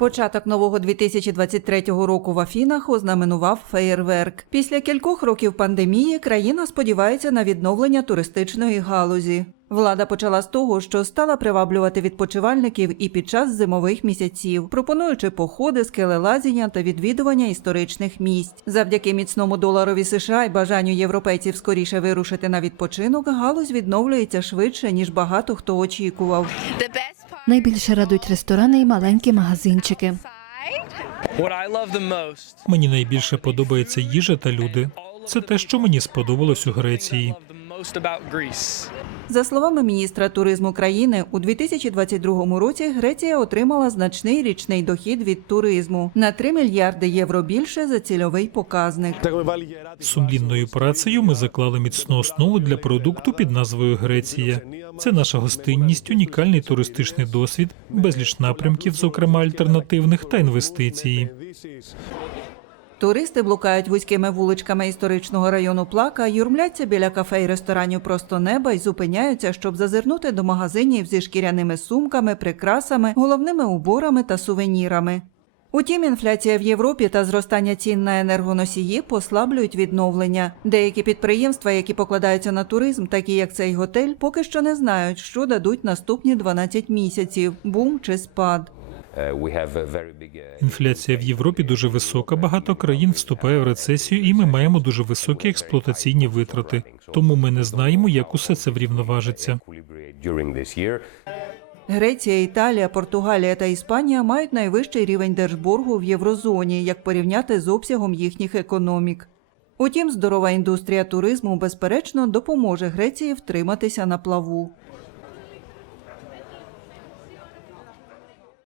Початок нового 2023 року в Афінах ознаменував феєрверк. Після кількох років пандемії країна сподівається на відновлення туристичної галузі. Влада почала з того, що стала приваблювати відпочивальників і під час зимових місяців, пропонуючи походи, скелелазіння та відвідування історичних місць. Завдяки міцному доларові США і бажанню європейців скоріше вирушити на відпочинок, галузь відновлюється швидше ніж багато хто очікував. Найбільше радують ресторани і маленькі магазинчики. Мені найбільше подобається їжа та люди. Це те, що мені сподобалось у Греції. За словами міністра туризму країни, у 2022 році Греція отримала значний річний дохід від туризму на 3 мільярди євро більше за цільовий показник. Сумлінною працею ми заклали міцну основу для продукту під назвою Греція. Це наша гостинність, унікальний туристичний досвід, безліч напрямків, зокрема альтернативних та інвестиції. Туристи блукають вузькими вуличками історичного району Плака, юрмляться біля кафе і ресторанів просто неба і зупиняються, щоб зазирнути до магазинів зі шкіряними сумками, прикрасами, головними уборами та сувенірами. Утім, інфляція в Європі та зростання цін на енергоносії послаблюють відновлення. Деякі підприємства, які покладаються на туризм, такі як цей готель, поки що не знають, що дадуть наступні 12 місяців бум чи спад. Uh, uh, Інфляція в Європі дуже висока. Багато країн вступає в рецесію, і ми маємо дуже високі експлуатаційні витрати. Тому ми не знаємо, як усе це врівноважиться. Греція, Італія, Португалія та Іспанія мають найвищий рівень держборгу в єврозоні, як порівняти з обсягом їхніх економік. Утім, здорова індустрія туризму безперечно допоможе Греції втриматися на плаву.